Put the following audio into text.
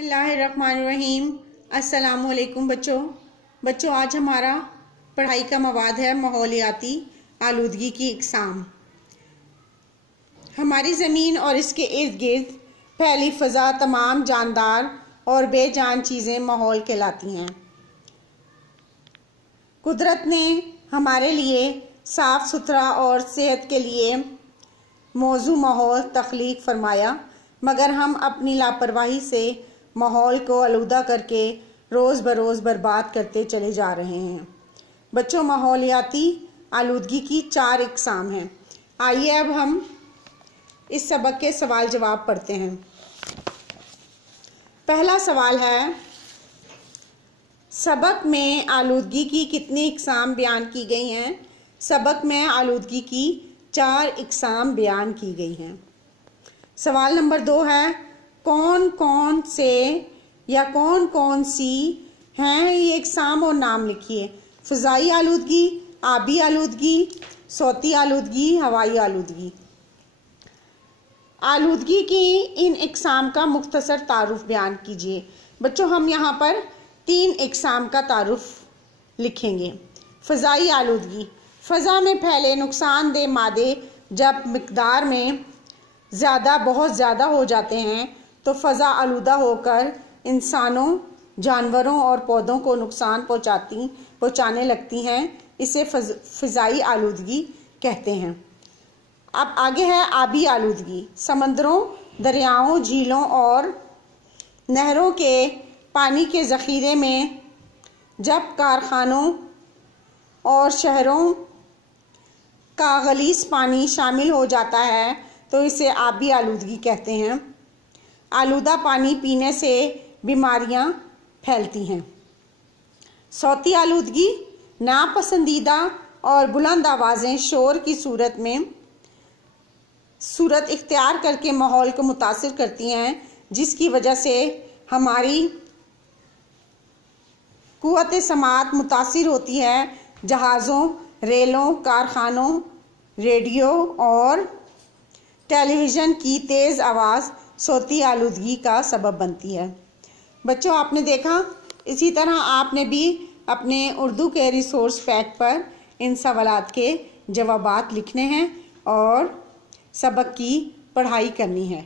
बिस्मिल्लाहिर्रहमानिर्रहीम। अस्सलामुअलैकुम बच्चों, आज हमारा पढ़ाई का मवाद है माहौलियाती आलूदगी की इकसाम। हमारी ज़मीन और इसके इर्द गिर्द फैली फ़ज़ा तमाम जानदार और बेजान चीज़ें माहौल कहलाती हैं। कुदरत ने हमारे लिए साफ़ सुथरा और सेहत के लिए मौजू माहौल तख्लीक फरमाया, मगर हम अपनी लापरवाही से माहौल को आलूदा करके रोज़ बरोज़ बर्बाद करते चले जा रहे हैं। बच्चों, माहौलियाती आलूदगी की 4 इकसाम हैं। आइए अब हम इस सबक के सवाल जवाब पढ़ते हैं। पहला सवाल है, सबक में आलूदगी की कितनी इकसाम बयान की गई हैं? सबक में आलूदगी की 4 इकसाम बयान की गई हैं। सवाल नंबर 2 है, कौन कौन से या कौन कौन सी हैं ये इकसाम और नाम लिखिए। फ़िज़ाई आलूदगी, आबी आलूदगी, सौती आलूदगी, हवाई आलूदगी। आलूदगी की इन इकसाम का मुख्तसर तारुफ बयान कीजिए। बच्चों, हम यहाँ पर 3 इकसाम का तारुफ लिखेंगे। फ़िज़ाई आलूदगी, फ़ज़ा में फैले नुकसानदेह मादे जब मिक़दार में बहुत ज़्यादा हो जाते हैं तो फ़ज़ा आलूदा होकर इंसानों, जानवरों और पौधों को नुकसान पहुँचाने लगती हैं। इसे फ़िज़ाई आलूदगी कहते हैं। अब आगे है आबी आलूदगी। समंदरों, दरियाओं, झीलों और नहरों के पानी के ज़ख़ीरे में जब कारखानों और शहरों का गलीज़ पानी शामिल हो जाता है तो इसे आबी आलूदगी कहते हैं। आलूदा पानी पीने से बीमारियां फैलती हैं। सौती आलूदगी, नापसंदीदा और बुलंद आवाज़ें शोर की सूरत इख्तियार करके माहौल को मुतासिर करती हैं, जिसकी वजह से हमारी कुव्वत समात मुतासिर होती है। जहाज़ों, रेलों, कारखानों, रेडियो और टेलीविज़न की तेज़ आवाज़ सौती आलूदगी का सबब बनती है। बच्चों, आपने देखा, इसी तरह आपने भी अपने उर्दू के रिसोर्स पैक पर इन सवालात के जवाबात लिखने हैं और सबक की पढ़ाई करनी है।